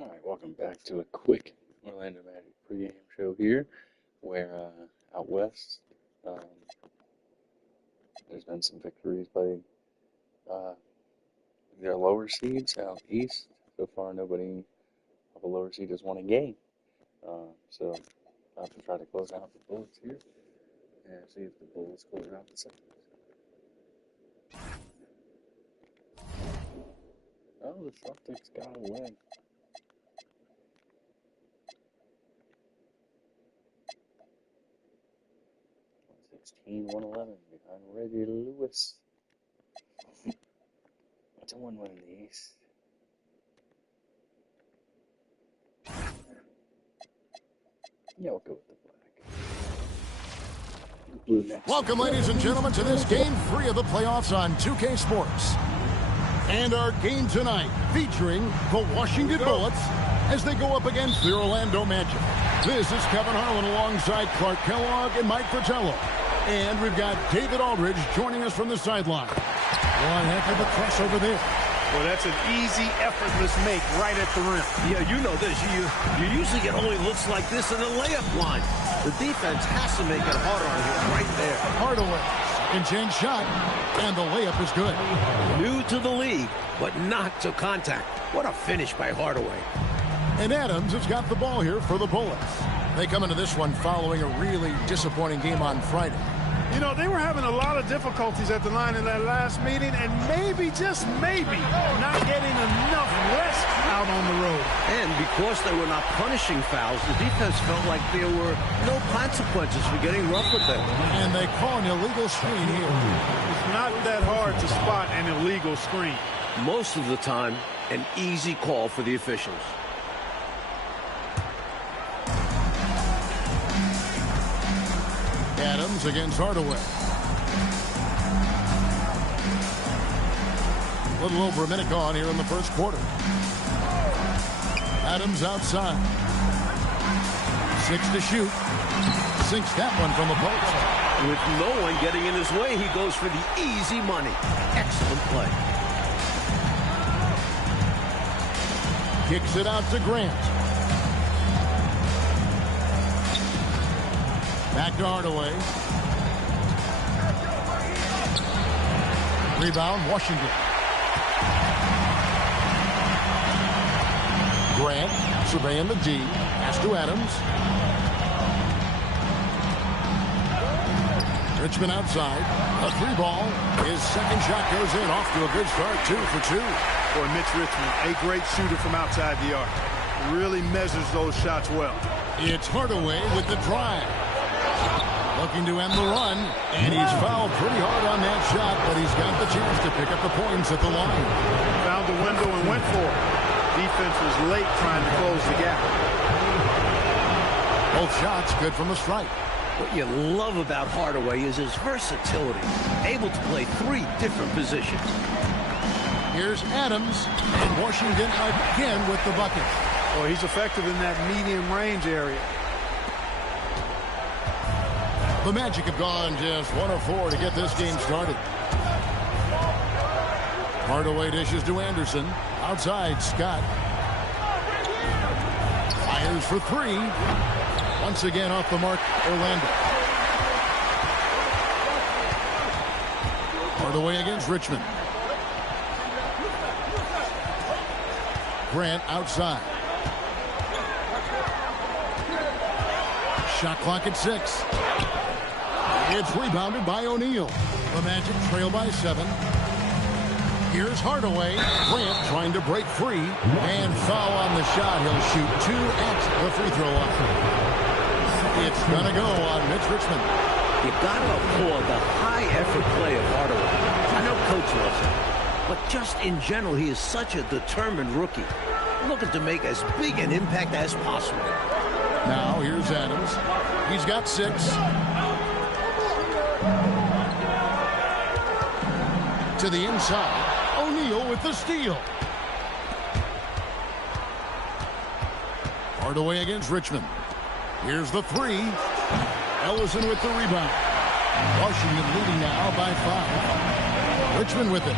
All right, welcome back to a quick Orlando Magic pregame show here, where out west um, there's been some victories by their lower seeds. Out east, so far nobody of a lower seed has won a game. So I'll have to try to close out the Bullets here and see if the Bullets close out the Celtics. Oh, the Celtics got away. 116-111 behind Reggie Lewis. It's a 1-1 in the East. Yeah, we'll go with the black. Blue next. Welcome, ladies and gentlemen, to this Game 3 of the playoffs on 2K Sports. And our game tonight featuring the Washington Bullets as they go up against the Orlando Magic. This is Kevin Harlan alongside Clark Kellogg and Mike Fratello. And we've got David Aldridge joining us from the sideline. One heck of a crossover there. Well, that's an easy, effortless make right at the rim. Yeah, you know this. You usually get only looks like this in the layup line. The defense has to make it harder on him right there. Hardaway, second-chance shot, and the layup is good. New to the league, but not to contact. What a finish by Hardaway. And Adams has got the ball here for the Bullets. They come into this one following a really disappointing game on Friday. You know, they were having a lot of difficulties at the line in that last meeting, and maybe, just maybe, not getting enough rest out on the road. And because they were not punishing fouls, the defense felt like there were no consequences for getting rough with them. And they call an illegal screen here. It's not that hard to spot an illegal screen. Most of the time, an easy call for the officials. Adams against Hardaway. A little over a minute gone here in the first quarter. Adams outside. 6 to shoot. Sinks that one from the post. With no one getting in his way, he goes for the easy money. Excellent play. Kicks it out to Grant. Back to Hardaway. Rebound, Washington. Grant surveying the D. Pass to Adams. Richmond outside. A 3-ball. His second shot goes in. Off to a good start. 2 for 2. Boy, Mitch Richmond, a great shooter from outside the arc. Really measures those shots well. It's Hardaway with the drive. Looking to end the run, and he's fouled pretty hard on that shot, but he's got the chance to pick up the points at the line. Found the window and went for it. Defense was late trying to close the gap. Both shots good from the strike. What you love about Hardaway is his versatility, able to play 3 different positions. Here's Adams, and Washington again with the bucket. Well, he's effective in that medium range area. The Magic have gone just 1 of 4 to get this game started. Hardaway dishes to Anderson. Outside, Scott. Fires for 3. Once again off the mark, Orlando. Hardaway against Richmond. Grant outside. Shot clock at 6. It's rebounded by O'Neal. The Magic trail by 7. Here's Hardaway. Grant trying to break free. And foul on the shot. He'll shoot 2 at the free throw line. It's going to go on Mitch Richmond. You got to applaud the high-effort play of Hardaway. I know Coach loves him, but just in general, he is such a determined rookie, looking to make as big an impact as possible. Now, here's Adams. He's got 6. To the inside. O'Neal with the steal. Hardaway against Richmond. Here's the 3. Ellison with the rebound. Washington leading now by 5. Richmond with it.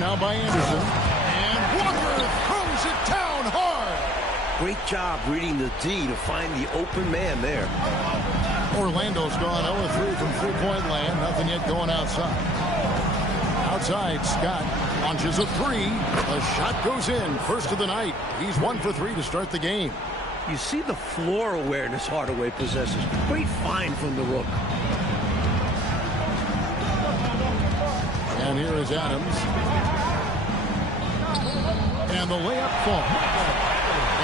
Now by Anderson. And Walker throws it down hard. Great job reading the D to find the open man there. Orlando's gone 0-3 from three-point land. Nothing yet going outside. Outside, Scott launches a three. A shot goes in. First of the night. He's 1 for 3 to start the game. You see the floor awareness Hardaway possesses. Great find from the rook. And here is Adams. And the layup falls.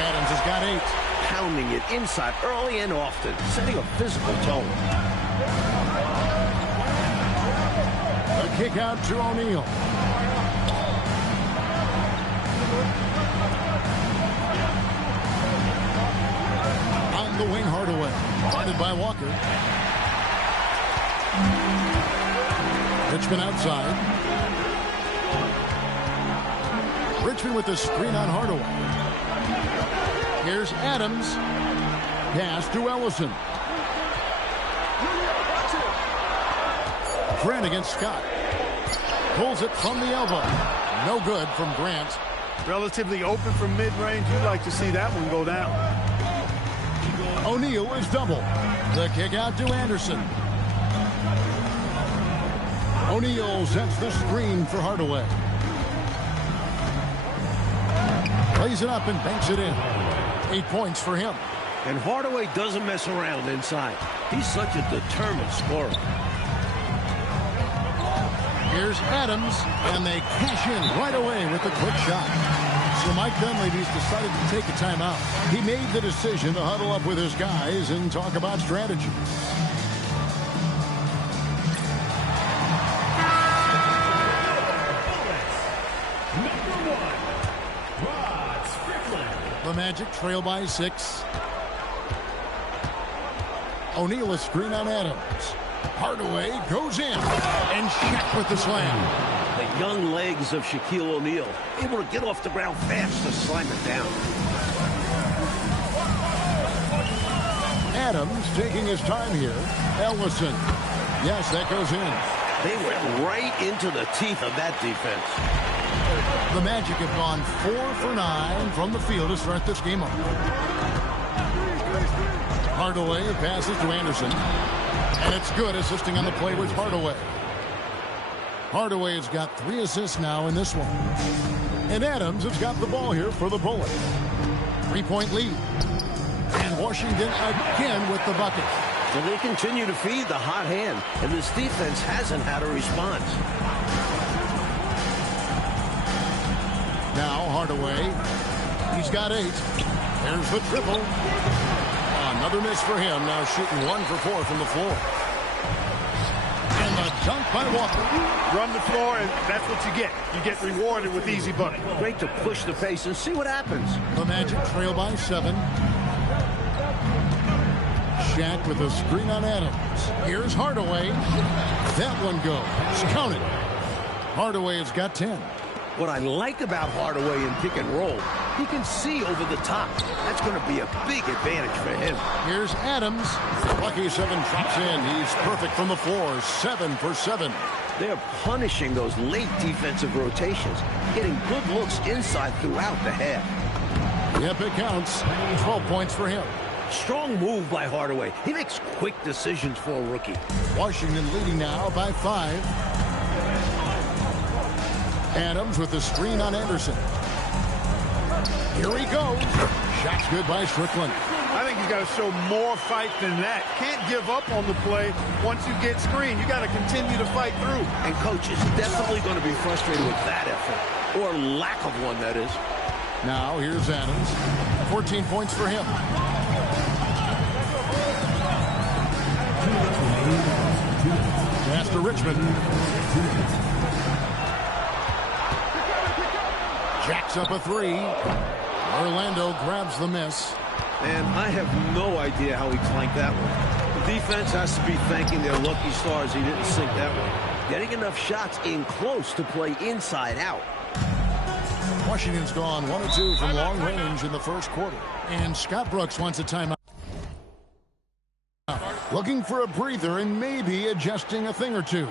Adams has got 8. Pounding it inside early and often, setting a physical tone. A kick out to O'Neal. On the wing, Hardaway. Guarded by Walker. Richmond outside. Richmond with the screen on Hardaway. Here's Adams. Pass to Ellison. Grant against Scott. Pulls it from the elbow. No good from Grant. Relatively open from mid-range. You'd like to see that one go down. O'Neal is double. The kick out to Anderson. O'Neal sets the screen for Hardaway. Plays it up and banks it in. 8 points for him. And Hardaway doesn't mess around inside. He's such a determined scorer. Here's Adams, and they cash in right away with the quick shot. So Mike Dunleavy's decided to take a timeout. He made the decision to huddle up with his guys and talk about strategy. The Magic trail by 6. O'Neal a screen on Adams. Hardaway goes in, and Shaq with the slam. The young legs of Shaquille O'Neal, able to get off the ground fast to slam it down. Adams taking his time here. Ellison. Yes, that goes in. They went right into the teeth of that defense. The Magic have gone 4 for 9 from the field to start this game up. Hardaway passes to Anderson. And it's good, assisting on the play with Hardaway. Hardaway has got 3 assists now in this one. And Adams has got the ball here for the Bullets. 3-point lead. And Washington again with the bucket. So they continue to feed the hot hand, and this defense hasn't had a response. Now Hardaway. He's got 8. There's the triple. Another miss for him. Now shooting 1 for 4 from the floor. And the dunk by Walker. Run the floor, and that's what you get. You get rewarded with easy bucket. Great to push the pace and see what happens. The Magic trail by 7. Shaq with a screen on Adams. Here's Hardaway. That one goes. Count it. Hardaway has got 10. What I like about Hardaway in pick and roll, he can see over the top. That's going to be a big advantage for him. Here's Adams. Lucky 7 drops in. He's perfect from the floor. 7 for 7. They're punishing those late defensive rotations, getting good looks inside throughout the half. Yep, it counts. 12 points for him. Strong move by Hardaway. He makes quick decisions for a rookie. Washington leading now by 5. Adams with the screen on Anderson. Here he goes. Shot's good by Strickland. I think he's got to show more fight than that. Can't give up on the play once you get screened. You got to continue to fight through. And coach is definitely going to be frustrated with that effort, or lack of one, that is. Now here's Adams. 14 points for him. Pass to Richmond. Jacks up a 3. Orlando grabs the miss. And I have no idea how he clanked that one. The defense has to be thanking their lucky stars he didn't sink that one. Getting enough shots in close to play inside out. Washington's gone 1 of 2 from long range in the first quarter. And Scott Brooks wants a timeout. Looking for a breather and maybe adjusting a thing or two.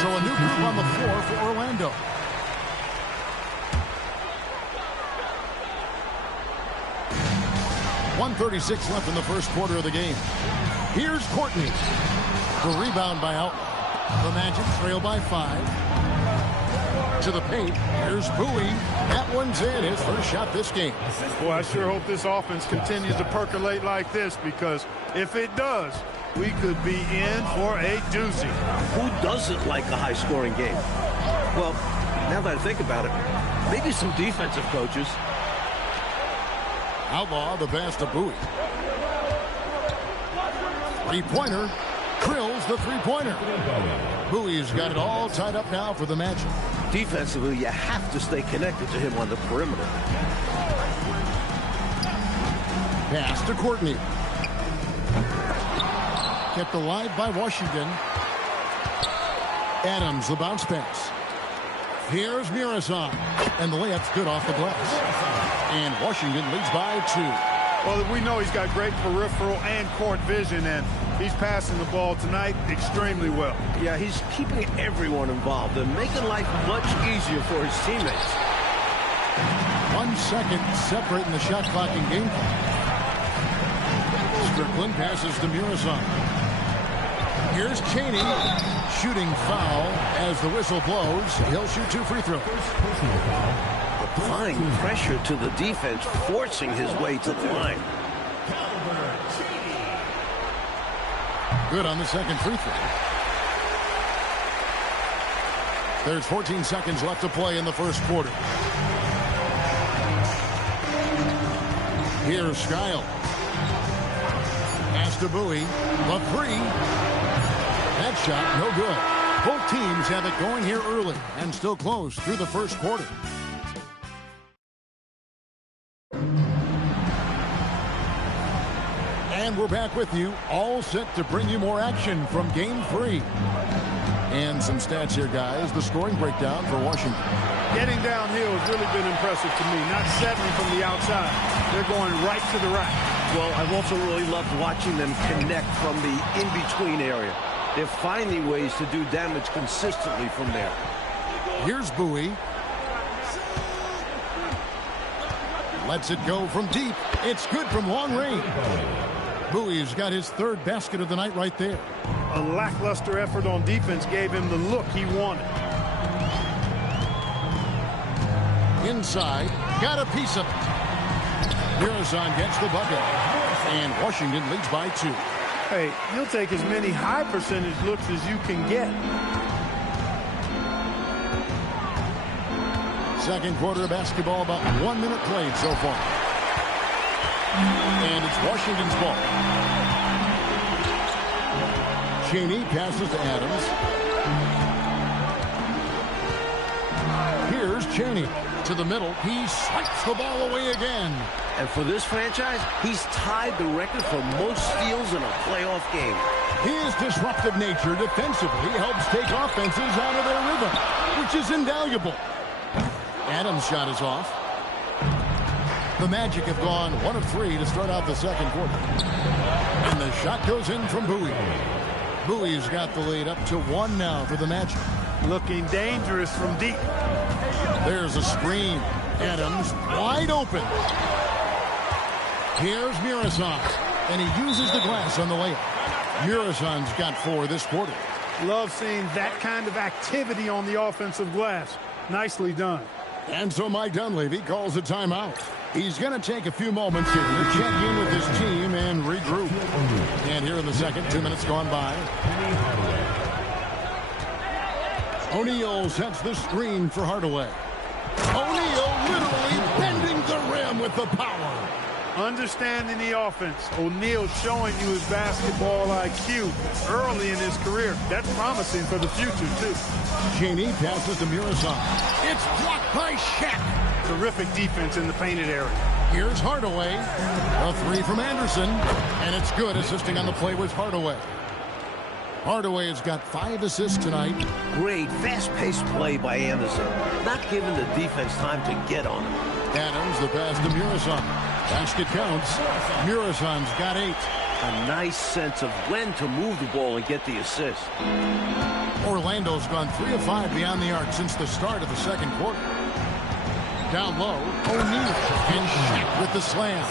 So a new group on the floor for Orlando. .136 left in the first quarter of the game. Here's Courtney. The rebound by Outlaw. The Magic trail by 5. To the paint. Here's Bowie. That one's in. His first shot this game. Boy, I sure hope this offense continues to percolate like this, because if it does, we could be in for a doozy. Who doesn't like a high-scoring game? Well, now that I think about it, maybe some defensive coaches. Outlaw, the pass to Bowie. Three-pointer. Drills the three-pointer. Bowie's got it all tied up now for the Magic. Defensively, you have to stay connected to him on the perimeter. Pass to Courtney. Kept alive by Washington. Adams, the bounce pass. Here's Muresan. And the layup's good off the glass. And Washington leads by 2. Well, we know he's got great peripheral and court vision, and he's passing the ball tonight extremely well. Yeah, he's keeping everyone involved and making life much easier for his teammates. 1 second separating the shot clock and game clock. Strickland passes to Muresan. Here's Chaney. Shooting foul as the whistle blows. He'll shoot 2 free throws. Applying pressure to the defense, forcing his way to the line. Good on the second free throw. There's 14 seconds left to play in the first quarter. Here's Skyle. Pass to Bowie. The three. That shot, no good. Both teams have it going here early and still close through the first quarter. And we're back with you, all set to bring you more action from Game 3. And some stats here, guys. The scoring breakdown for Washington. Getting downhill has really been impressive to me. Not settling from the outside. They're going right to the rack. Well, I've also really loved watching them connect from the in-between area. They're finding ways to do damage consistently from there. Here's Bowie. Lets it go from deep. It's good from long range. Bowie's got his third basket of the night right there. A lackluster effort on defense gave him the look he wanted. Inside, got a piece of it. Muresan gets the bucket. And Washington leads by 2. Hey, you'll take as many high percentage looks as you can get. Second quarter of basketball, about 1 minute played so far. And it's Washington's ball. Chaney passes to Adams. Here's Chaney to the middle. He swipes the ball away again. And for this franchise, he's tied the record for most steals in a playoff game. His disruptive nature defensively helps take offenses out of their rhythm, which is invaluable. Adams' shot is off. The Magic have gone 1 of 3 to start out the second quarter. And the shot goes in from Bowie. Bowie's got the lead up to 1 now for the Magic. Looking dangerous from deep. There's a screen. Adams wide open. Here's Muresan. And he uses the glass on the layup. Muresan's got 4 this quarter. Love seeing that kind of activity on the offensive glass. Nicely done. And so Mike Dunleavy calls a timeout. He's going to take a few moments here to check in with his team and regroup. And here in the second, 2 minutes gone by. O'Neal sets the screen for Hardaway. O'Neal literally bending the rim with the power. Understanding the offense. O'Neal showing you his basketball IQ early in his career. That's promising for the future, too. Chaney passes to Muresan. It's blocked by Shaq. Terrific defense in the painted area. Here's Hardaway. A 3 from Anderson. And it's good. Assisting on the play was Hardaway. Hardaway has got 5 assists tonight. Great, fast-paced play by Anderson. Not giving the defense time to get on him. Adams, the pass to Muresan. Basket counts. Muresan's got 8. A nice sense of when to move the ball and get the assist. Orlando's gone 3 of 5 beyond the arc since the start of the second quarter. Down low, O'Neal and Shaq with the slam.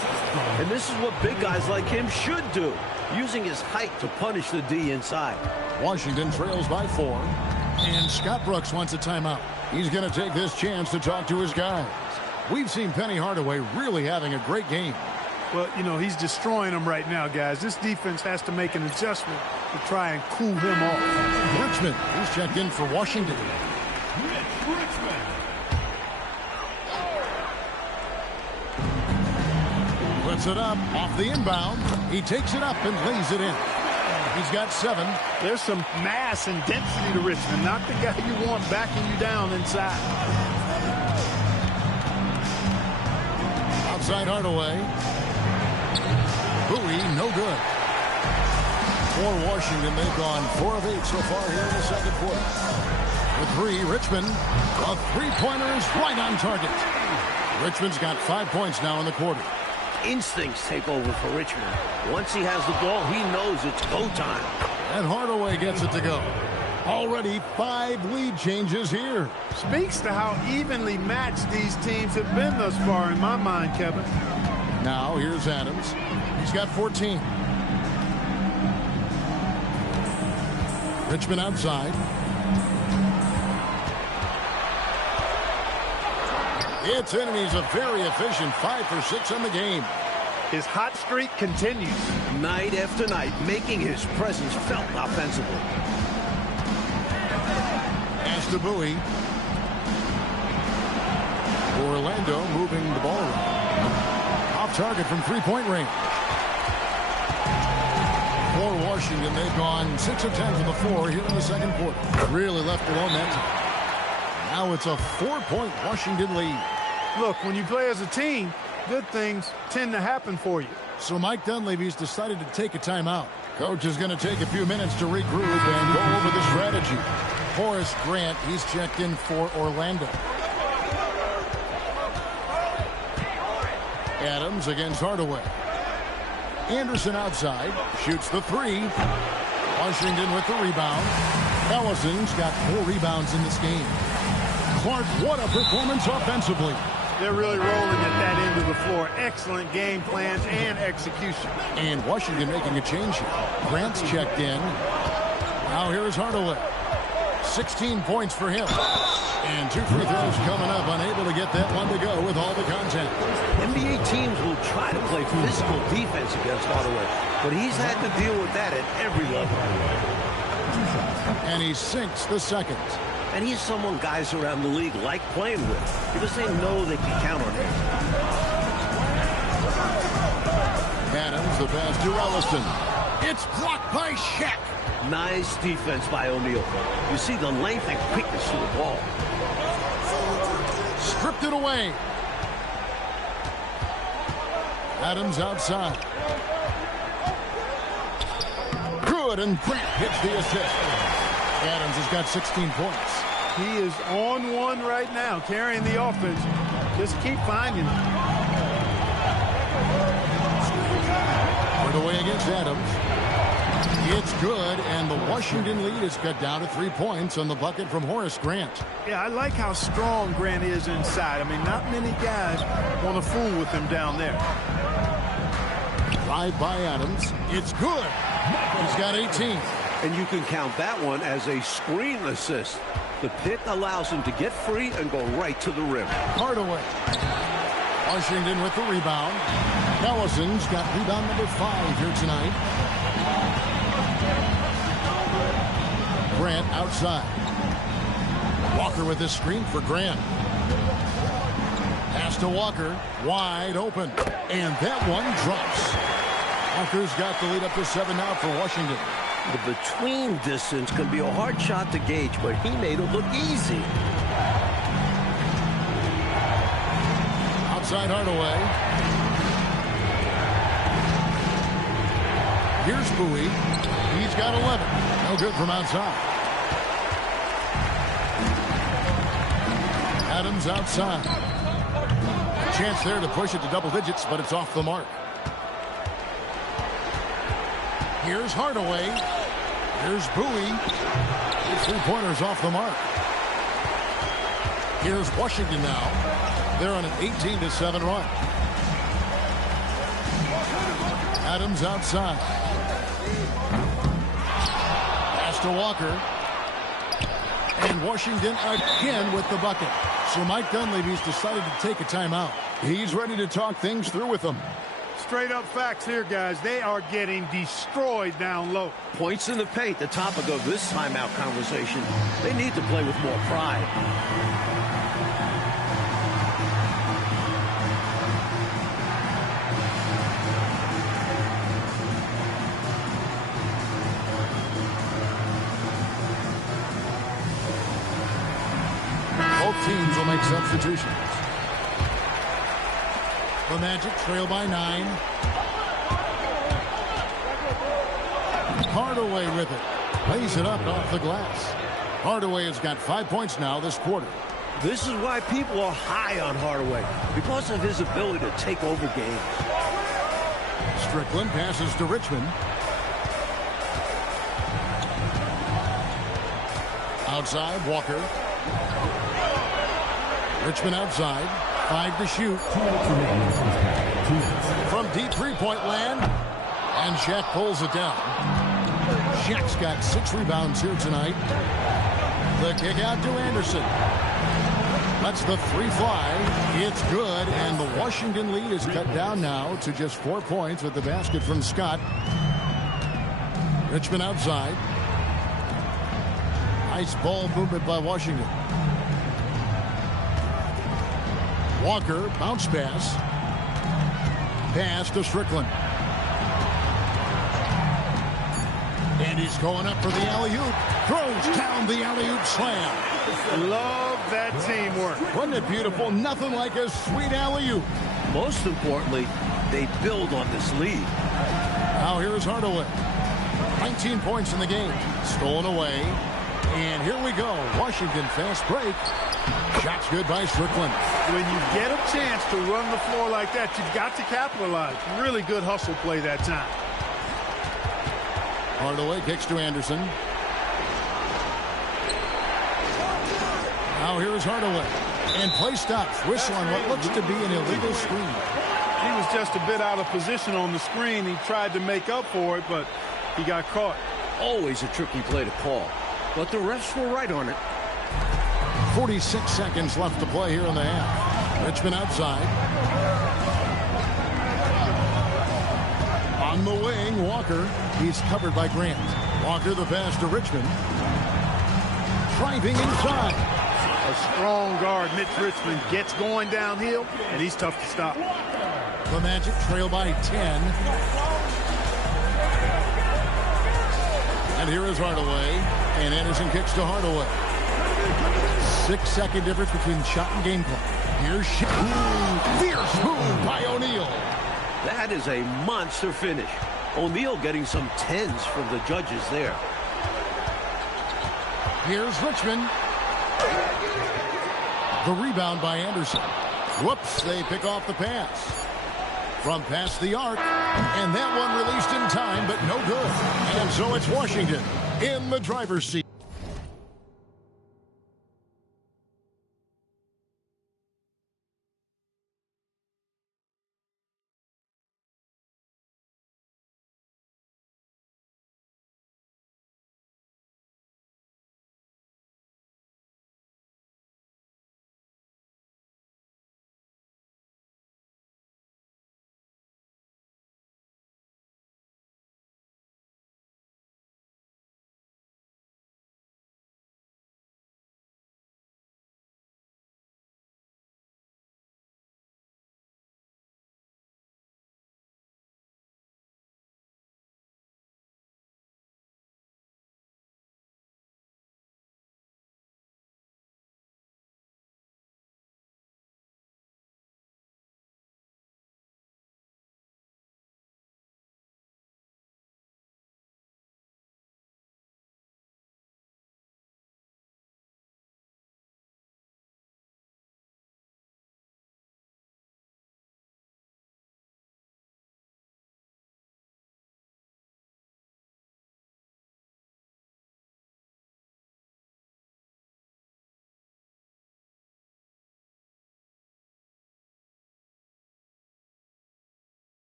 And this is what big guys like him should do, using his height to punish the D inside. Washington trails by 4, and Scott Brooks wants a timeout. He's going to take this chance to talk to his guys. We've seen Penny Hardaway really having a great game. Well, you know, he's destroying them right now, guys. This defense has to make an adjustment to try and cool him off. Richmond, who's checked in for Washington. Puts it up off the inbound. He takes it up and lays it in. He's got 7. There's some mass and density to Richmond. Not the guy you want backing you down inside. Outside Hardaway. Bowie, no good. For Washington, they've gone 4 of 8 so far here in the second quarter. With 3, Richmond, a three-pointer is right on target. Richmond's got 5 points now in the quarter. Instincts take over for Richmond. Once he has the ball, he knows it's go time. And Hardaway gets it to go. Already 5 lead changes here. Speaks to how evenly matched these teams have been thus far in my mind, Kevin. Now here's Adams. He's got 14. Richmond outside. It's in, and he's a very efficient 5 for 6 on the game. His hot streak continues. Night after night, making his presence felt offensively. As to Bowie. Orlando moving the ball around. Off target from three-point range. For Washington, they've gone 6 of 10 from the floor here in the second quarter. Really left alone that time. Now it's a 4-point Washington lead. Look, when you play as a team, good things tend to happen for you. So Mike Dunleavy's decided to take a timeout. Coach is going to take a few minutes to regroup and go over the strategy. Horace Grant, he's checked in for Orlando. Adams against Hardaway. Anderson outside, shoots the 3. Washington with the rebound. Ellison's got 4 rebounds in this game. Clark, what a performance offensively. They're really rolling at that end of the floor. Excellent game plans and execution. And Washington making a change here. Grant's checked in. Now here's Hardaway. 16 points for him. And 2 free throws coming up. Unable to get that one to go with all the contact. NBA teams will try to play physical defense against Hardaway, but he's had to deal with that at every level. And he sinks the second. And he's someone guys around the league like playing with because they know they can count on him. Adams, the pass to Ellison. It's blocked by Shaq. Nice defense by O'Neal. You see the length and quickness of the ball. Stripped it away. Adams outside. Good, and Grant hits the assist. Adams has got 16 points. He is on one right now, carrying the offense. Just keep finding it. Hardaway against Adams. It's good, and the Washington lead is cut down to 3 points on the bucket from Horace Grant. Yeah, I like how strong Grant is inside. I mean, not many guys want to fool with him down there. Drive by Adams. It's good. He's got 18. And you can count that one as a screen assist. The pick allows him to get free and go right to the rim. Hardaway. Washington with the rebound. Ellison's got rebound number 5 here tonight. Grant outside. Walker with this screen for Grant. Pass to Walker. Wide open. And that one drops. Walker's got the lead up to 7 now for Washington. The between distance can be a hard shot to gauge, but he made it look easy. Outside Hardaway. Here's Bowie. He's got 11. No good from outside. Adams outside. Chance there to push it to double digits, but it's off the mark. Here's Hardaway. Here's Bowie. His three-pointers off the mark. Here's Washington now. They're on an 18-7 run. Adams outside. Pass to Walker. And Washington again with the bucket. So Mike Dunleavy's decided to take a timeout. He's ready to talk things through with them. Straight up facts here, guys. They are getting destroyed down low. Points in the paint, the topic of this timeout conversation. They need to play with more pride. Both teams will make substitutions. The Magic trail by 9. Hardaway with it. Lays it up off the glass. Hardaway has got 5 points now this quarter. This is why people are high on Hardaway, because of his ability to take over games. Strickland passes to Richmond. Outside, Walker. Richmond outside. 5 to shoot. From deep three-point land. And Shaq pulls it down. Shaq's got 6 rebounds here tonight. The kick out to Anderson. Lets the three fly. It's good. And the Washington lead is cut down now to just 4 points with the basket from Scott. Richmond outside. Nice ball movement by Washington. Walker, bounce pass. Pass to Strickland. And he's going up for the alley-oop. Throws down the alley-oop slam. Love that teamwork. Wasn't it beautiful? Nothing like a sweet alley-oop. Most importantly, they build on this lead. Now here's Hardaway. 19 points in the game. Stolen away. And here we go. Washington fast break. Shot's good by Strickland. When you get a chance to run the floor like that, you've got to capitalize. Really good hustle play that time. Hardaway kicks to Anderson. Now here's Hardaway. And play stops. Whistle on what looks to be an illegal screen. He was just a bit out of position on the screen. He tried to make up for it, but he got caught. Always a tricky play to call, but the refs were right on it. 46 seconds left to play here in the half. Richmond outside. On the wing, Walker. He's covered by Grant. Walker the pass to Richmond. Driving inside. A strong guard, Mitch Richmond, gets going downhill, and he's tough to stop. The Magic trail by 10. And here is Hardaway. And Anderson kicks to Hardaway. 6-second difference between shot and game clock. Here's Shaq. Fierce move by O'Neal. That is a monster finish. O'Neal getting some 10s from the judges there. Here's Richmond. The rebound by Anderson. Whoops, they pick off the pass. From past the arc. And that one released in time, but no good. And so it's Washington in the driver's seat.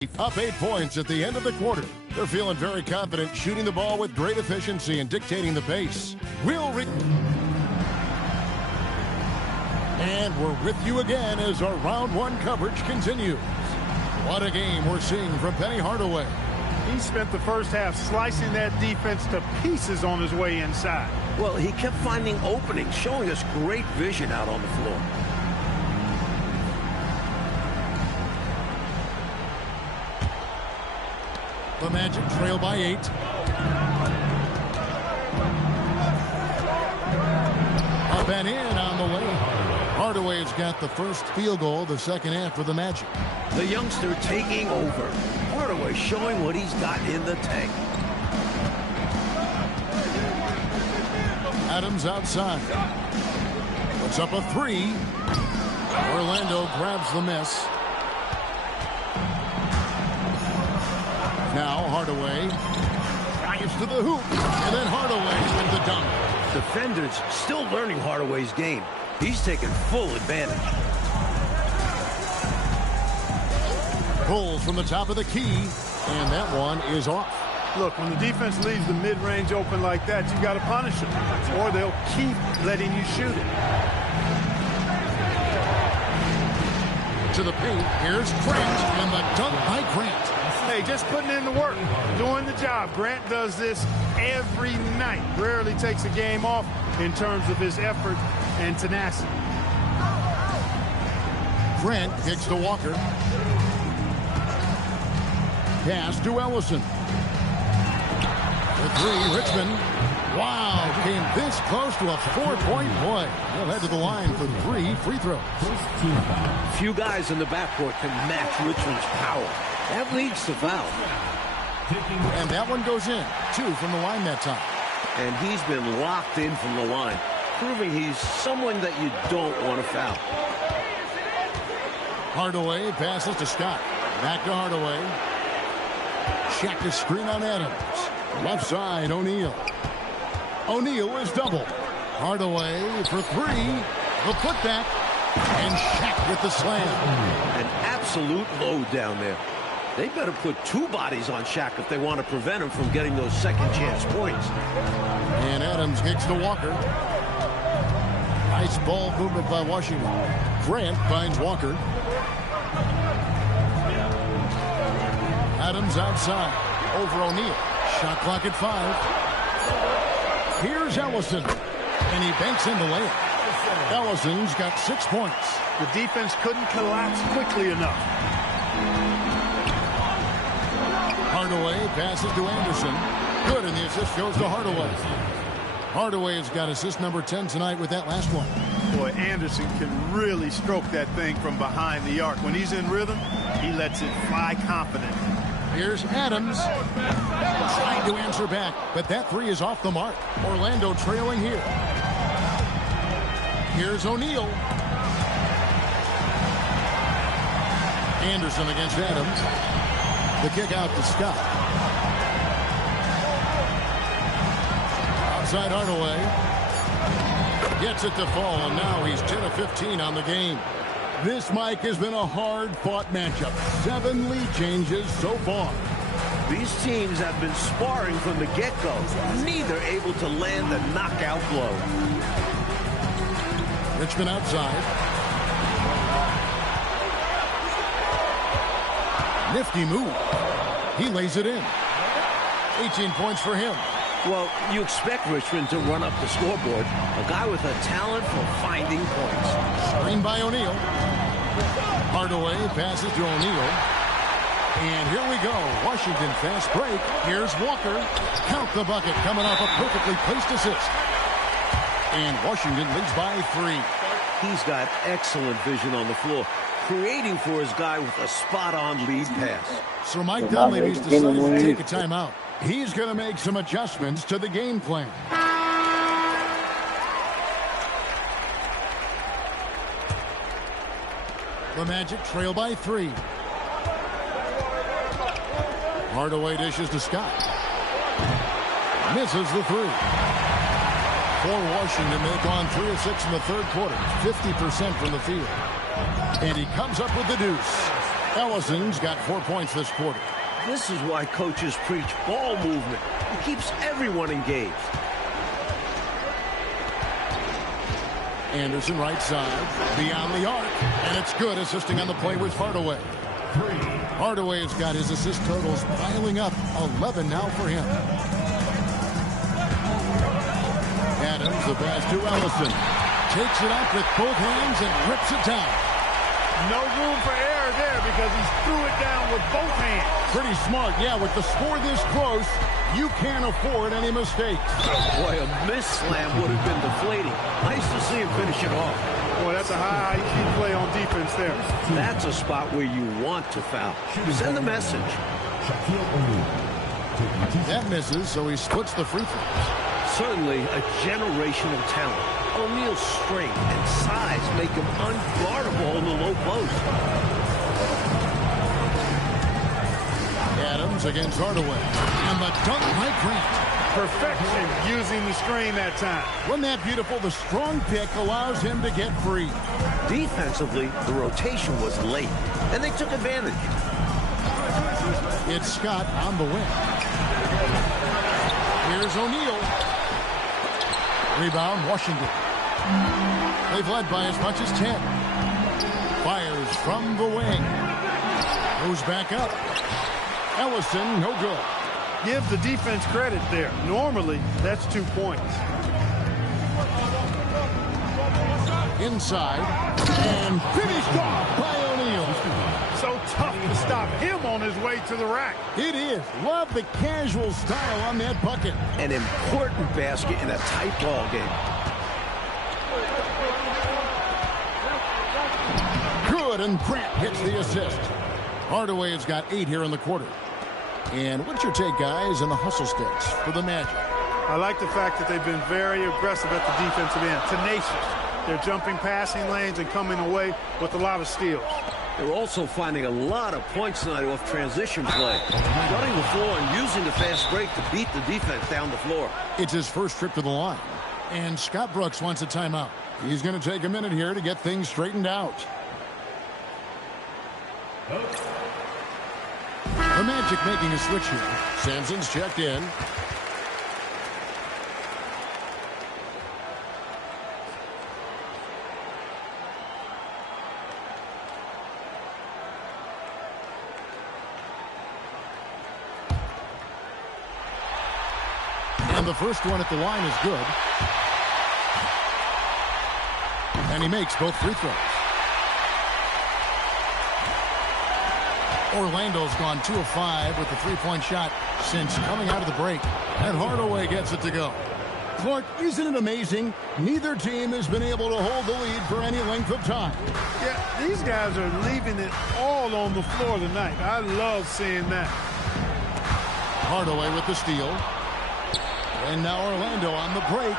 Up 8 points at the end of the quarter. They're feeling very confident, shooting the ball with great efficiency and dictating the pace. And we're with you again as our round one coverage continues. What a game we're seeing from Penny Hardaway. He spent the first half slicing that defense to pieces on his way inside. Well, he kept finding openings, showing us great vision out on the floor. The Magic trail by 8. Up and in on the way. Hardaway's got the first field goal of the second half for the Magic. The youngster taking over. Hardaway showing what he's got in the tank. Adams outside. Puts up a 3. Orlando grabs the miss. Now Hardaway drives to the hoop, and then Hardaway with the dunk. Defenders still learning Hardaway's game. He's taking full advantage. Pulls from the top of the key, and that one is off. Look, when the defense leaves the mid-range open like that, you got to punish them, or they'll keep letting you shoot it. To the paint, here's Grant, and the dunk by Grant. Hey, just putting in the work, doing the job. Grant does this every night. Rarely takes a game off in terms of his effort and tenacity. Grant kicks to Walker. Pass to Ellison. The 3, Richmond. Wow, came this close to a 4-point play. He'll head to the line for 3 free throws. Few guys in the backcourt can match Richmond's power. That leads to foul. And that one goes in. 2 from the line that time. And he's been locked in from the line, proving he's someone that you don't want to foul. Hardaway passes to Scott. Back to Hardaway. Check the screen on Adams. Left side, O'Neal. O'Neal is double. Hardaway for 3. The putback. And Shaq with the slam. An absolute load down there. They better put 2 bodies on Shaq if they want to prevent him from getting those second chance points. And Adams kicks to Walker. Nice ball movement by Washington. Grant finds Walker. Adams outside. Over O'Neal. Shot clock at 5. Here's Ellison. And he banks in the layup. Ellison's got 6 points. The defense couldn't collapse quickly enough. Hardaway passes to Anderson. Good, and the assist goes to Hardaway. Hardaway's got assist number 10 tonight with that last one. Boy, Anderson can really stroke that thing from behind the arc. When he's in rhythm, he lets it fly confident. Here's Adams. Trying to answer back, but that 3 is off the mark. Orlando trailing here. Here's O'Neal. Anderson against Adams. The kick out to Scott. Outside Hardaway. Gets it to fall, and now he's 10 of 15 on the game. This, Mike, has been a hard-fought matchup. 7 lead changes so far. These teams have been sparring from the get-go, neither able to land the knockout blow. Richmond outside. Nifty move. He lays it in. 18 points for him. Well, you expect Richmond to run up the scoreboard. A guy with a talent for finding points. Screen by O'Neal. Hardaway passes to O'Neal. And here we go. Washington fast break. Here's Walker. Count the bucket coming off a perfectly placed assist. And Washington leads by 3. He's got excellent vision on the floor, creating for his guy with a spot-on lead pass. So Mike Dunleavy's decided to take a timeout. He's going to make some adjustments to the game plan. The Magic trail by 3. Hardaway dishes to Scott. Misses the 3. For Washington, they've gone 3 of 6 in the third quarter. 50% from the field. And he comes up with the deuce. Ellison's got 4 points this quarter. This is why coaches preach ball movement. It keeps everyone engaged. Anderson right side, beyond the arc, and it's good, assisting on the play with Hardaway. Hardaway's got his assist totals piling up, 11 now for him. Adams, the pass to Ellison. Takes it up with both hands and rips it down. No room for error there because he threw it down with both hands. Pretty smart, yeah. With the score this close, you can't afford any mistakes. Boy, a miss slam would have been deflating. Nice to see him finish it off. Boy, that's a high IQ play on defense there. That's a spot where you want to foul. Send the message. That misses, so he splits the free throws. Certainly a generational talent. O'Neal's strength and size make him unguardable in the low post. Adams against Hardaway. And the dunk by Grant. Perfection using the screen that time. Wasn't that beautiful? The strong pick allows him to get free. Defensively, the rotation was late, and they took advantage. It's Scott on the wing. Here's O'Neal. Rebound, Washington. They've led by as much as 10. Fires from the wing. Goes back up. Ellison, no good. Give the defense credit there. Normally, that's 2 points. Inside. And finished off by O'Neal. So tough to stop him on his way to the rack. It is. Love the casual style on that bucket. An important basket in a tight ball game. Good, and Grant hits the assist. Hardaway has got 8 here in the quarter. And what's your take, guys, on the hustle sticks for the Magic? I like the fact that they've been very aggressive at the defensive end. Tenacious. They're jumping passing lanes and coming away with a lot of skills. They're also finding a lot of points tonight off transition play. Running the floor and using the fast break to beat the defense down the floor. It's his first trip to the line. And Scott Brooks wants a timeout. He's going to take a minute here to get things straightened out. The Magic making a switch here. Sampson's checked in. And the first one at the line is good. And he makes both free throws. Orlando's gone 2 of 5 with the three-point shot since coming out of the break. And Hardaway gets it to go. Clark, isn't it amazing? Neither team has been able to hold the lead for any length of time. Yeah, these guys are leaving it all on the floor tonight. I love seeing that. Hardaway with the steal. And now Orlando on the break.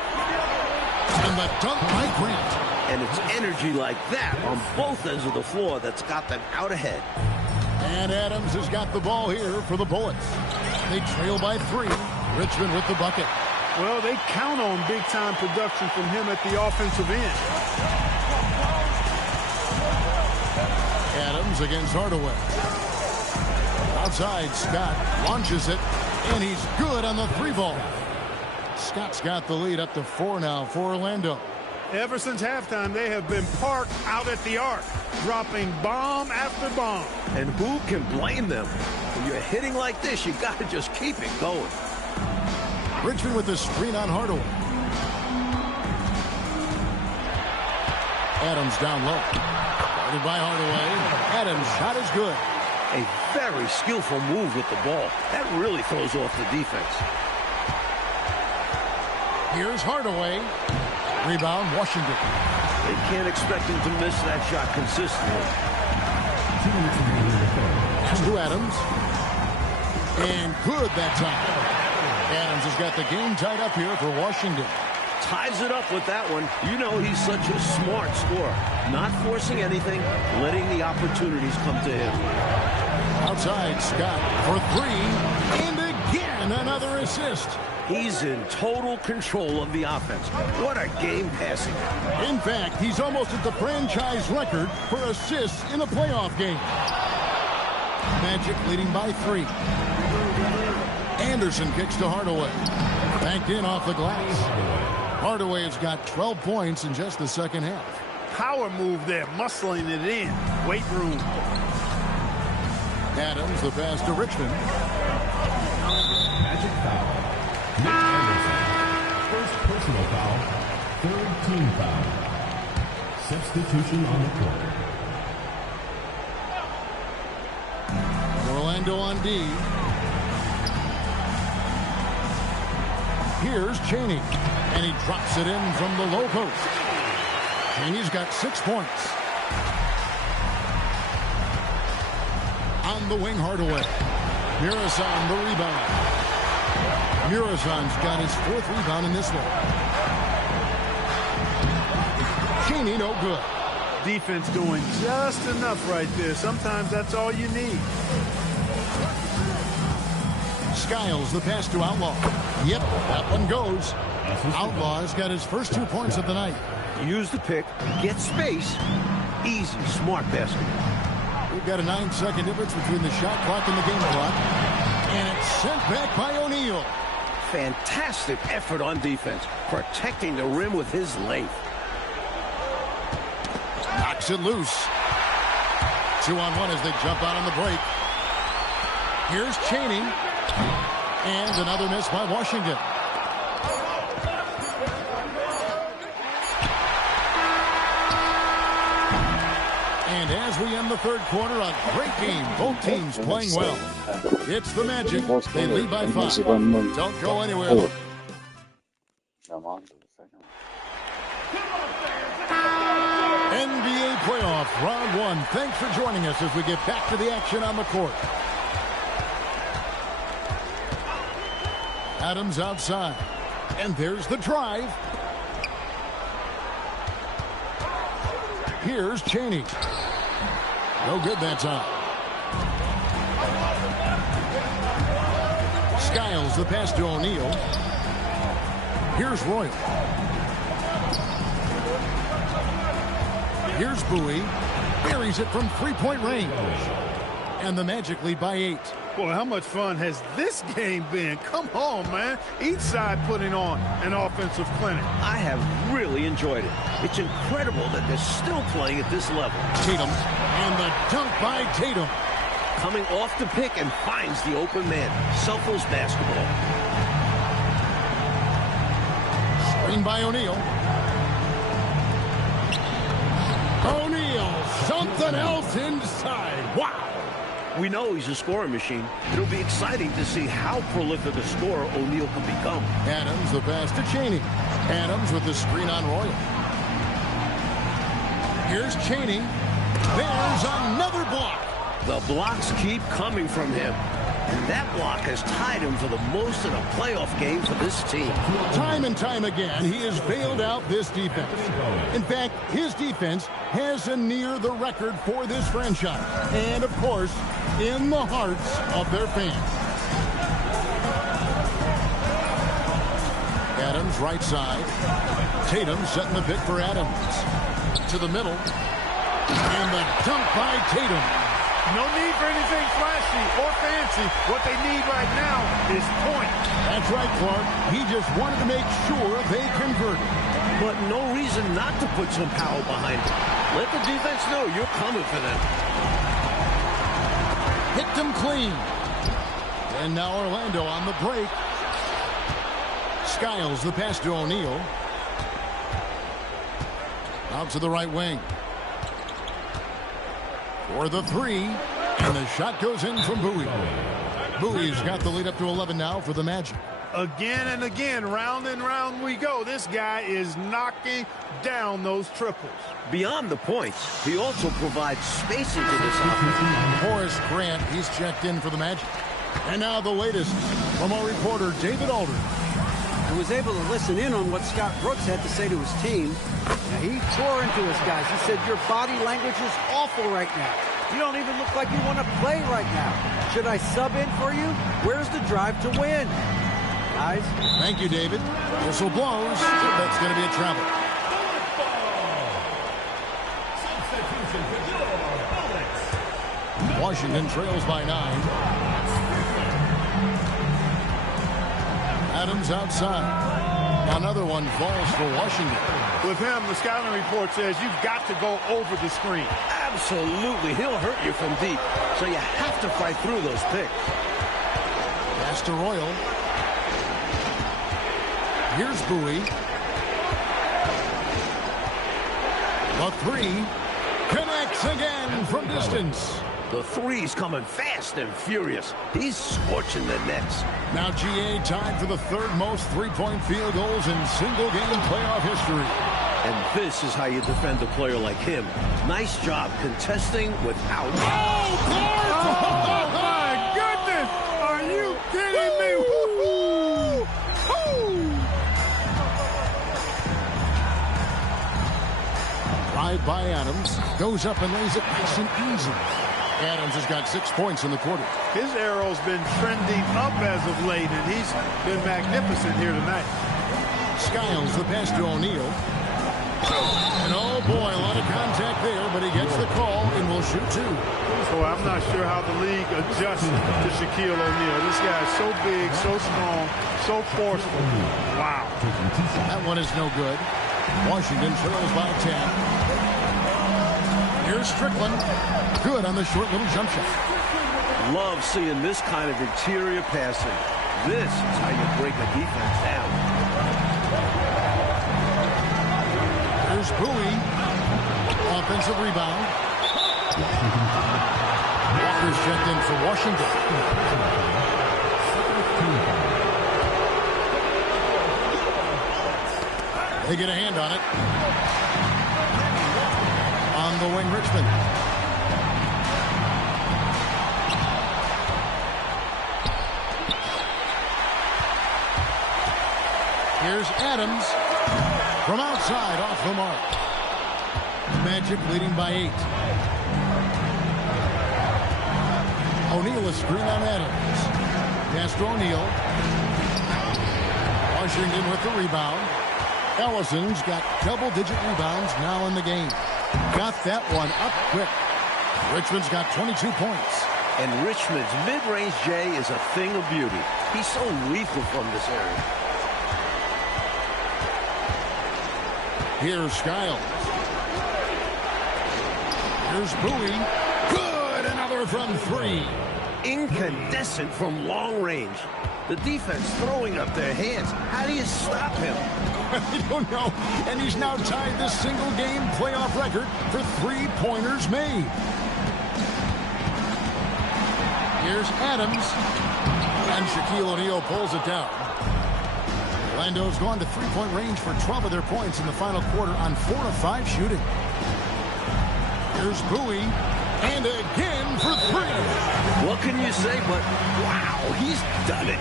And the dunk by Grant. And it's energy like that on both ends of the floor that's got them out ahead. And Adams has got the ball here for the Bullets. They trail by 3. Richmond with the bucket. Well, they count on big-time production from him at the offensive end. Adams against Hardaway. Outside, Scott launches it, and he's good on the 3-ball. Scott's got the lead up to 4 now for Orlando. Ever since halftime, they have been parked out at the arc, dropping bomb after bomb. And who can blame them? When you're hitting like this, you got to just keep it going. Richmond with the screen on Hardaway. Adams down low. Guarded by Hardaway. Adams' shot is good. A very skillful move with the ball. That really throws off the defense. Here's Hardaway. Rebound, Washington. They can't expect him to miss that shot consistently. To Adams. And good that time. Adams has got the game tied up here for Washington. Ties it up with that one. You know he's such a smart scorer. Not forcing anything, letting the opportunities come to him. Outside, Scott for 3. And again, another assist. He's in total control of the offense. What a game passing. In fact, he's almost at the franchise record for assists in a playoff game. Magic leading by 3. Anderson kicks to Hardaway. Banked in off the glass. Hardaway has got 12 points in just the second half. Power move there, muscling it in. Weight room. Adams, the pass to Richmond. Magic foul. Nick Anderson. First personal foul. Third team foul. Substitution on the court. Orlando on D. Here's Chaney. And he drops it in from the low post. Chaney's got 6 points. On the wing, Hardaway. Muresan the rebound. Muresan's got his 4th rebound in this one. Chaney no good. Defense doing just enough right there. Sometimes that's all you need. Skiles the pass to Outlaw. Yep, that one goes. Outlaw has got his first 2 points of the night. Use the pick, get space. Easy, smart basket. We've got a 9-second difference between the shot clock and the game clock. And it's sent back by O'Neal. Fantastic effort on defense, protecting the rim with his length. Knocks it loose. 2-on-1 as they jump out on the break. Here's Chaney. And another miss by Washington. And as we end the third quarter, a great game. Both teams playing well. It's the Magic. They lead by 5. Don't go anywhere. I'm on to the second one. NBA playoff round 1. Thanks for joining us as we get back to the action on the court. Adams outside. And there's the drive. Here's Chaney. No good that time. Skiles the pass to O'Neal. Here's Royal. Here's Bowie. Buries it from 3-point range. And the Magic lead by 8. Boy, how much fun has this game been? Come on, man. Each side putting on an offensive clinic. I have really enjoyed it. It's incredible that they're still playing at this level. Tatum. And the dunk by Tatum. Coming off the pick and finds the open man. Selfless basketball. Screen by O'Neal. O'Neal, something else inside. Wow. We know he's a scoring machine. It'll be exciting to see how prolific a scorer O'Neal can become. Adams the pass to Chaney. Adams with the screen on Royal. Here's Chaney. There's another block. The blocks keep coming from him. And that block has tied him for the most in a playoff game for this team. Time and time again, he has bailed out this defense. In fact, his defense has a near the record for this franchise. And, of course, in the hearts of their fans. Adams, right side. Tatum setting the pick for Adams. To the middle. And the dunk by Tatum. No need for anything flashy or fancy. What they need right now is points. That's right, Clark. He just wanted to make sure they converted. But no reason not to put some power behind it. Let the defense know you're coming for them. Hit them clean. And now Orlando on the break. Skiles the pass to O'Neal. Out to the right wing. For the 3. And the shot goes in from Bowie. Bowie's got the lead up to 11 now for the Magic. Again and again, round and round we go. This guy is knocking down those triples. Beyond the points, he also provides spacing to this offense. Horace Grant, he's checked in for the Magic. And now the latest from our reporter, David Aldridge. He was able to listen in on what Scott Brooks had to say to his team. Now, he tore into his guys. He said, your body language is awful right now. You don't even look like you want to play right now. Should I sub in for you? Where's the drive to win? Guys. Thank you, David. Whistle blows. That's going to be a travel. Substitution for your opponents. Washington trails by 9. Adams outside. Another one falls for Washington. With him, the scouting report says you've got to go over the screen. Absolutely. He'll hurt you from deep. So you have to fight through those picks. Pass to Royal. Here's Bowie. The three connects again from distance. The three's coming fast and furious. He's scorching the nets. Now GA tied for the third most three-point field goals in single-game playoff history. And this is how you defend a player like him. Nice job contesting without... Oh, my goodness! Are you kidding me? Woo-hoo! Drive by Adams. Goes up and lays it nice and easy. Adams has got 6 points in the quarter. His arrow's been trending up as of late, and he's been magnificent here tonight. Skiles the pass to O'Neal. And oh boy, a lot of contact there, but he gets the call and will shoot 2. So I'm not sure how the league adjusts to Shaquille O'Neal. This guy's so big, so strong, so forceful. Wow. That one is no good. Washington trails by 10. Here's Strickland. Good on the short little jump shot. Love seeing this kind of interior passing. This is how you break a defense down. Here's Bowie. Offensive rebound. Walker's checked in for Washington. They get a hand on it. On the wing, Richmond. Here's Adams from outside off the mark. Magic leading by 8. O'Neal is screen on Adams. Pass to O'Neal. Washington with the rebound. Ellison's got double-digit rebounds now in the game. Got that one up quick. Richmond's got 22 points. And Richmond's mid-range J is a thing of beauty. He's so lethal from this area. Here's Skiles. Here's Bowie. Good! Another from 3. Incandescent from long range. The defense throwing up their hands. How do you stop him? I don't know. And he's now tied the single-game playoff record for three-pointers made. Here's Adams. And Shaquille O'Neal pulls it down. Orlando's gone to three-point range for 12 of their points in the final quarter on 4 of 5 shooting. Here's Bowie. And again for 3. What can you say but, wow, he's done it.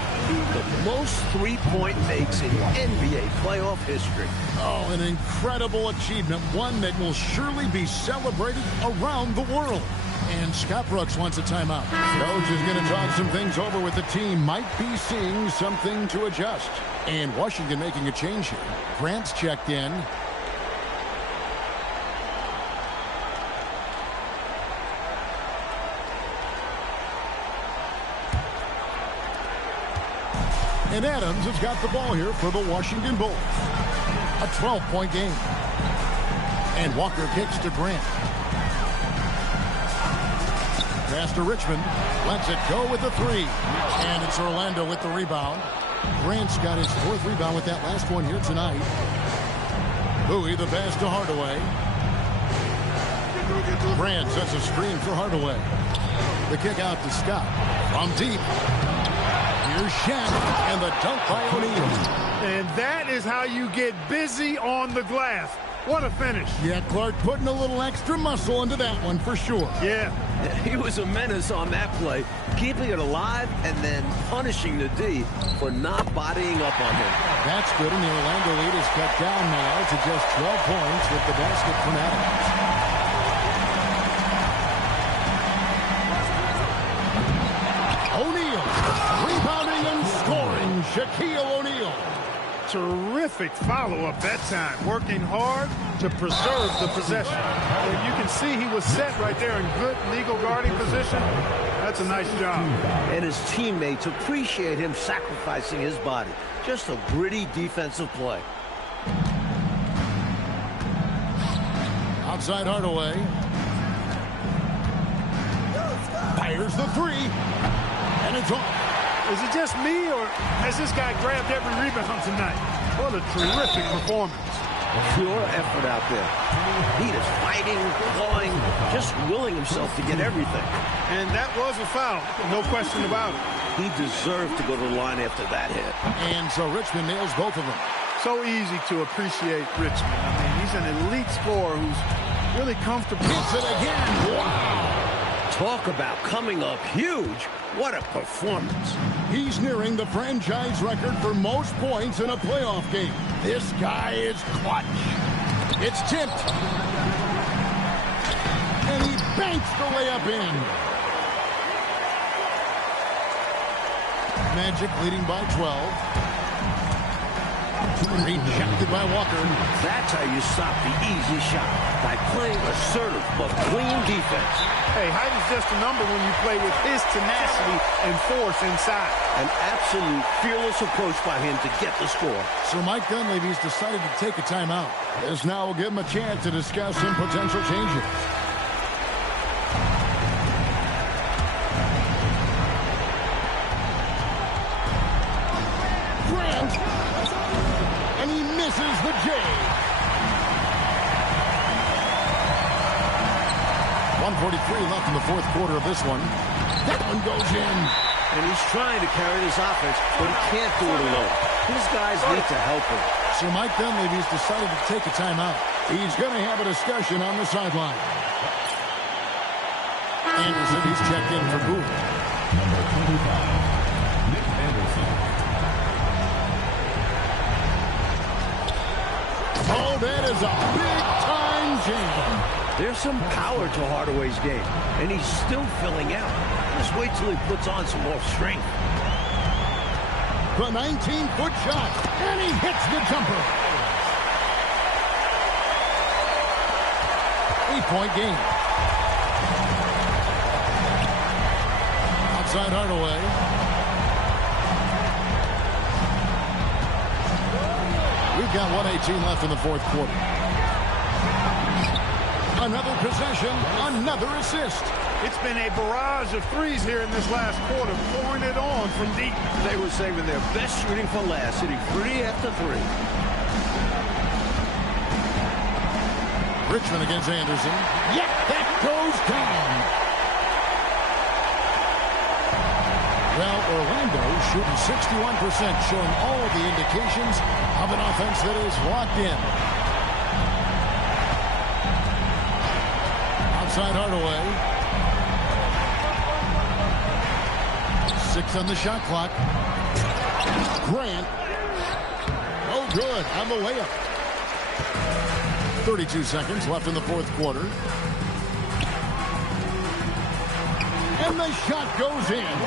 The most three-point makes in NBA playoff history. Oh, an incredible achievement, one that will surely be celebrated around the world. And Scott Brooks wants a timeout. Coach is going to talk some things over with the team. Might be seeing something to adjust. And Washington making a change here. Grant's checked in. And Adams has got the ball here for the Washington Bulls. A 12-point game. And Walker kicks to Grant. Pass to Richmond. Lets it go with the 3. And it's Orlando with the rebound. Grant's got his 4th rebound with that last one here tonight. Bowie the pass to Hardaway. Grant sets a screen for Hardaway. The kick out to Scott. From deep. Here's Shaq, and the dunk by O'Neal. And that is how you get busy on the glass. What a finish. Yeah, Clark putting a little extra muscle into that one for sure. Yeah. He was a menace on that play, keeping it alive and then punishing the D for not bodying up on him. That's good, and the Orlando lead is cut down now to just 12 points with the basket from Adams. O'Neal rebounding and scoring. Shaquille O'Neal. Terrific follow-up that time, working hard to preserve the possession. And you can see he was set right there in good legal guarding position. That's a nice job. And his teammates appreciate him sacrificing his body. Just a gritty defensive play. Outside Hardaway. Fires the three. And it's off. Is it just me, or has this guy grabbed every rebound tonight? What a terrific performance. Pure effort out there. He is fighting, clawing, just willing himself to get everything. And that was a foul, no question about it. He deserved to go to the line after that hit. And so Richmond nails both of them. So easy to appreciate Richmond. I mean, he's an elite scorer who's really comfortable. Hits it again. Wow. Talk about coming up huge. What a performance. He's nearing the franchise record for most points in a playoff game. This guy is clutch. It's tipped. And he banks the layup in. Magic leading by 12. Rejected by Walker. That's how you stop the easy shot. By playing assertive but clean defense. Hey, height is just a number when you play with his tenacity and force inside. An absolute fearless approach by him to get the score. So Mike Dunleavy's decided to take a timeout. This now will give him a chance to discuss some potential changes. Grant. And he misses the J. 1:43 left in the fourth quarter of this one. That one goes in. And he's trying to carry this offense, but he can't do it alone. His guys need to help him. So Mike Dunleavy's decided to take a timeout. He's going to have a discussion on the sideline. Anderson, he's checked in for Booth. Number 25, Nick Anderson. Oh, that is a big-time jam. There's some power to Hardaway's game, and he's still filling out. Just wait till he puts on some more strength. The 19-foot shot, and he hits the jumper. 8-point game. Outside Hardaway. We've got 1:18 left in the fourth quarter. Another possession, another assist. It's been a barrage of threes here in this last quarter, pouring it on from deep. They were saving their best shooting for last, hitting 3 after 3. Richmond against Anderson. Yep, that goes down. Well, Orlando shooting 61%, showing all the indications of an offense that is locked in. Outside Hardaway. 6 on the shot clock. Grant. Oh, good on the layup. 32 seconds left in the fourth quarter. And the shot goes in.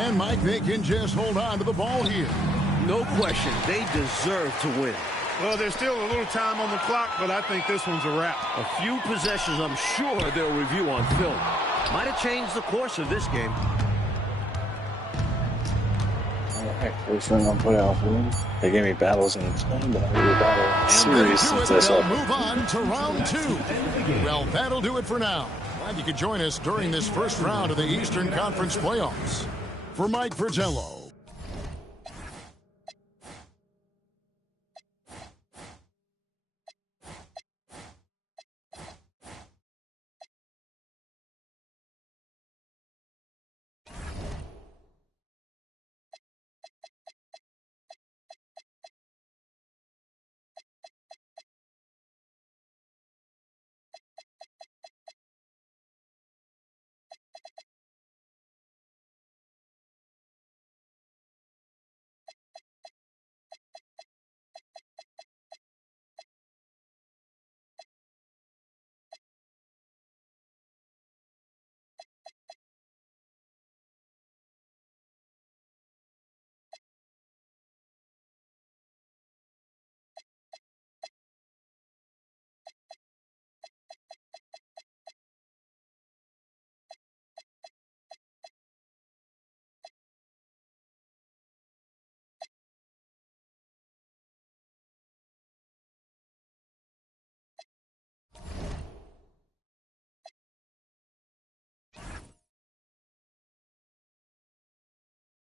And Mike, they can just hold on to the ball here. No question, they deserve to win. Well, there's still a little time on the clock, but I think this one's a wrap. A few possessions I'm sure they'll review on film. Might have changed the course of this game. First round on playoff win. They gave me battles in Spain, but I gave me a battle in series since I saw. Move on to round 2. Well, that'll do it for now. Glad you could join us during this first round of the Eastern Conference playoffs. For Mike Fratello,